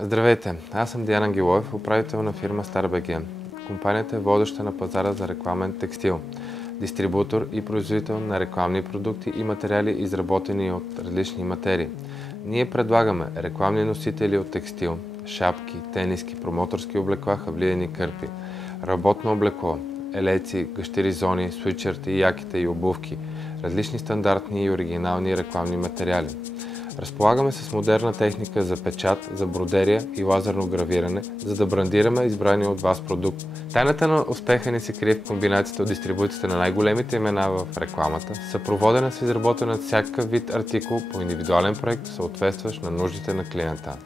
Здравейте, аз съм Диан Ангелов, управител на фирма StarBG. Компанията е водеща на пазара за рекламен текстил, дистрибутор и производител на рекламни продукти и материали, изработени от различни материи. Ние предлагаме рекламни носители от текстил, шапки, тениски, промоторски облекла, хавлиени кърпи, работно облекло, елеци, гащеризони, свитшърти, яките и обувки, различни стандартни и оригинални рекламни материали. Разполагаме с модерна техника за печат, за бродерия и лазерно гравиране, за да брандираме избрания от вас продукт. Тайната на успеха ни се крие в комбинацията от дистрибуцията на най-големите имена в рекламата, съпроводена с изработена от всякакъв вид артикул по индивидуален проект, съответстващ на нуждите на клиента.